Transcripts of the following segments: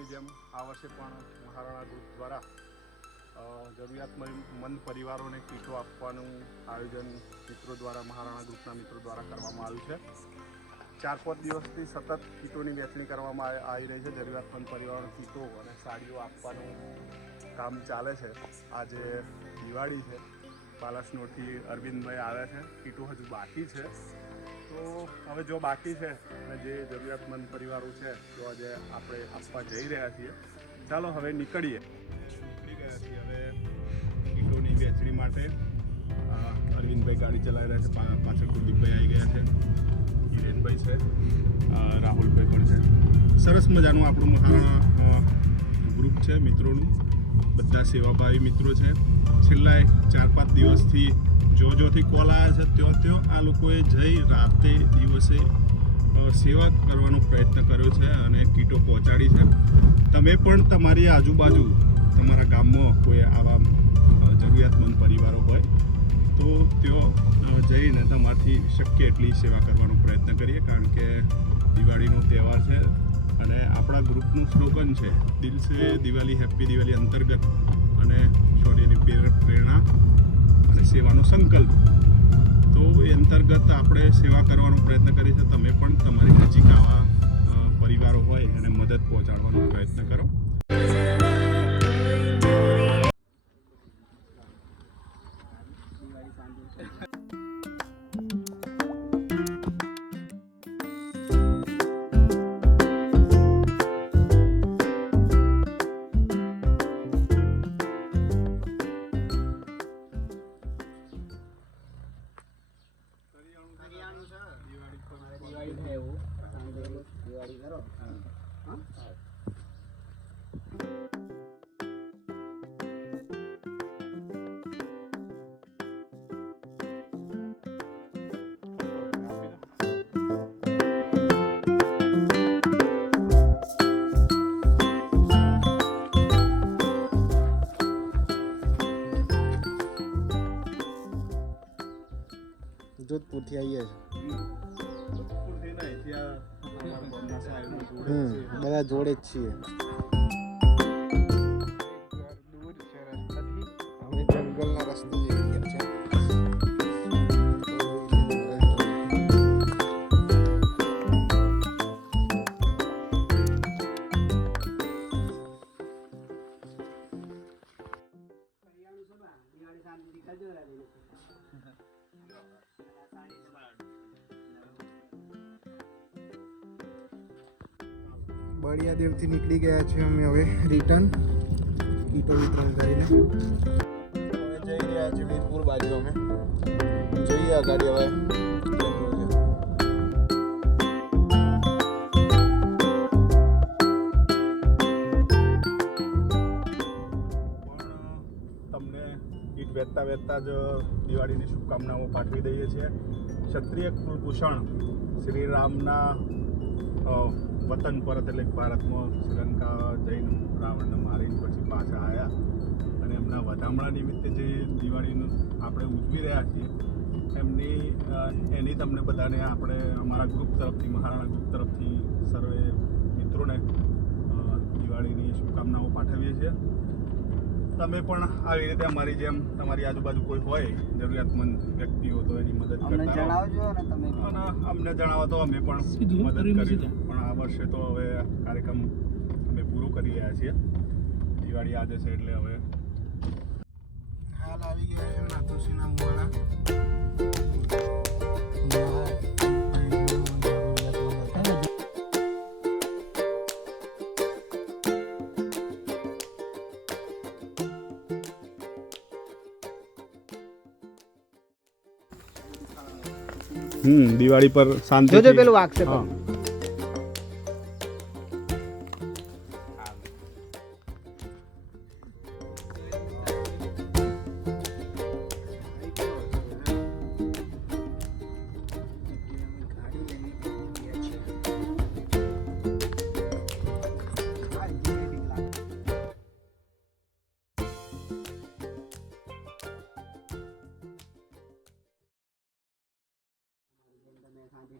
વર્ષની જેમ આ વર્ષે પણ મહારાણા ગ્રુપ દ્વારા જરૂરિયાતમંદ પરિવારોને કીટો આપવાનું આયોજન મિત્રો દ્વારા મહારાણા ગ્રુપના મિત્રો દ્વારા કરવામાં આવ્યું છે. 4-5 દિવસથી સતત કીટોની વહેંચણી કરવામાં આવી રહી છે. જરૂરિયાતમંદ પરિવારોને કીટો અને સાડીઓ આપવાનું કામ ચાલે છે. આજે દિવાળી છે. બાલાસનોરથી અરવિંદભાઈ આવ્યા છે. કીટો હજુ બાકી છે, તો હવે જો બાકી છે અને જે જરૂરિયાતમંદ પરિવારો છે તો આજે આપણે આપવા જઈ રહ્યા છીએ. ચાલો હવે નીકળી ગયા છીએ હવે કીટોની વહેંચણી માટે. અરવિંદભાઈ ગાડી ચલાવી રહ્યા છે, પાછળ કુલદીપભાઈ આવી ગયા છે, હિરેનભાઈ છે, રાહુલભાઈ પણ છે. સરસ મજાનું આપણું મહારાણા ગ્રુપ છે મિત્રોનું. બધા સેવાભાવી મિત્રો છે. છેલ્લા 4-5 દિવસથી જોથી કોલ આવ્યા છે ત્યાં આ લોકોએ જઈ રાતે દિવસે સેવા કરવાનો પ્રયત્ન કર્યો છે અને કીટો પહોંચાડી છે. તમે પણ તમારી આજુબાજુ તમારા ગામમાં કોઈ આવા જરૂરિયાતમંદ પરિવારો હોય તો ત્યાં જઈને તમારાથી શક્ય એટલી સેવા કરવાનો પ્રયત્ન કરીએ, કારણ કે દિવાળીનો તહેવાર છે અને આપણા ગ્રુપનું સ્લોગન છે દિલ સે દિવાળી હેપી દિવાળી અંતર્ગત અને શૌર્યની પ્રેરણા અને સેવાનો સંકલ્પ. તો એ અંતર્ગત આપણે સેવા કરવાનો પ્રયત્ન કરીએ છીએ. તમે પણ તમારી નજીક આવા પરિવારો હોય એને મદદ પહોંચાડવાનો પ્રયત્ન કરો. જોધપુરથી આવીએ છીએ. બધા જોડે જ છીએ. અમે જંગલના રસ્તે જઈ રહ્યા છીએ. બળિયાદેવથી નીકળી ગયા છીએ અમે હવે રિટર્ન કીટો વિતરણ કરીને. હવે જઈ રહ્યા છીએ વીરપુર બાજુ. અમે જઈએ આ ગાડી હવે. તમને કીટ વહેતા જ દિવાળીની શુભકામનાઓ પાઠવી દઈએ છીએ. ક્ષત્રિય કુલભૂષણ શ્રી રામના વતન પરત એટલે ભારતમાં શ્રીલંકા જઈને રાવણને મારીને પછી પાછા આવ્યા અને એમના વધામણા નિમિત્તે જે દિવાળીનું આપણે ઉજવી રહ્યા છીએ એની તમને બધાને આપણે અમારા ગ્રુપ તરફથી મહારાણા ગ્રુપ તરફથી સર્વે મિત્રોને દિવાળીની શુભકામનાઓ પાઠવીએ છીએ. તમે પણ આવી રીતે અમારી જેમ તમારી આજુબાજુ કોઈ હોય જરૂરિયાતમંદ વ્યક્તિઓ તો એની મદદ કરતા અને અમને જણાવો તો અમે પણ મદદ કરીશું. પણ આ વર્ષે તો હવે કાર્યક્રમ અમે પૂરો કરી રહ્યા છીએ. દિવાળી આજે છે એટલે હવે હાલ આવી ગયા છે નાથુસીના મુવાડા. દિવાળી પર શાંતિ જોજો પેલું વાગશે.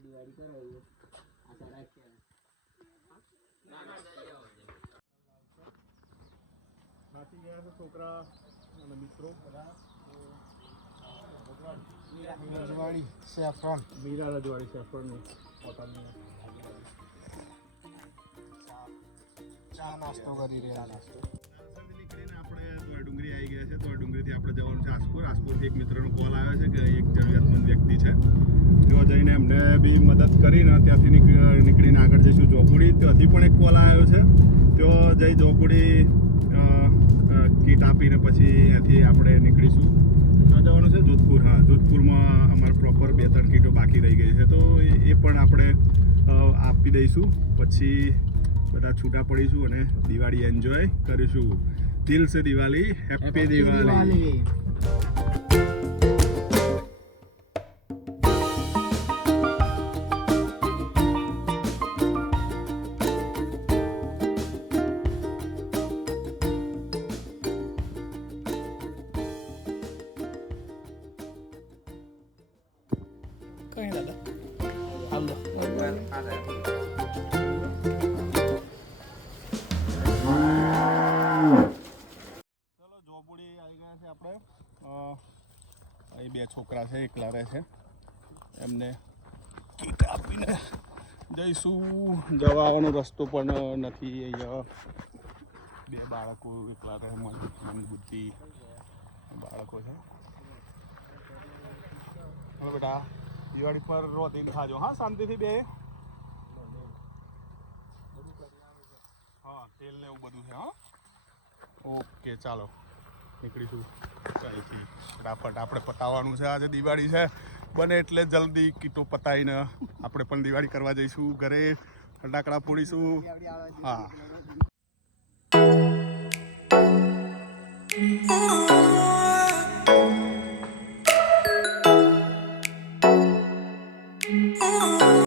દિવાળી કરો આશા રાખીએ. થાકી ગયા છે છોકરા અને મિત્રો બધા. રજવાડી સેફ્રોન મીરા રજવાડી સેફ્રોનની હોટલની ચા નાસ્તો કરી રહ્યા છે. નીકળીને આપણે ડુંગરી આવી ગયા છે. ડુંગરીથી આપણે જવાનું છે આસપુર. આસપુરથી એક મિત્રનો કોલ આવ્યો છે કે એક જરૂરિયાતમંદ વ્યક્તિ છે, તેઓ જઈને એમને બી મદદ કરીને ત્યાંથી નીકળીને આગળ જઈશું જોપુડી. ત્યાંથી પણ એક કોલ આવ્યો છે, તેઓ જઈ જોપુડી કીટ આપીને પછી ત્યાંથી આપણે નીકળીશું. ત્યાં જવાનું છે જોધપુર. હા, જોધપુરમાં અમારે પ્રોપર 2-3 કીટો બાકી રહી ગઈ છે, તો એ પણ આપણે આપી દઈશું. પછી બધા છૂટા પડીશું અને દિવાળી એન્જોય કરીશું. દિલ સે દિવાળી, હેપી દિવાળી. કઈ દાદા ચલો જોપુડી આવી ગયા છે આપણે. અહીં 2 છોકરા છે, એકલા રહે છે. એમને કીટ આપીને જઈશું. જવા આવવાનો રસ્તો પણ નથી. અહીંયા 2 બાળકો એકલા રહે, મંદબુદ્ધિ બાળકો છે. હવે બેટા દિવાળી પર રોટીને ખાજો, હા, શાંતિથી બે. હા, તેલ ને એવું બધું છે. હા, ઓકે, ચાલો નીકળીશું અહીંથી ફટાફટ. આપણે પતાવવાનું છે આજે. દિવાળી છે, બને એટલે જલ્દી કીટો પતાવીને આપણે પણ દિવાળી કરવા જઈશું ઘરે. ફટાકડા ફોડીશું. હા.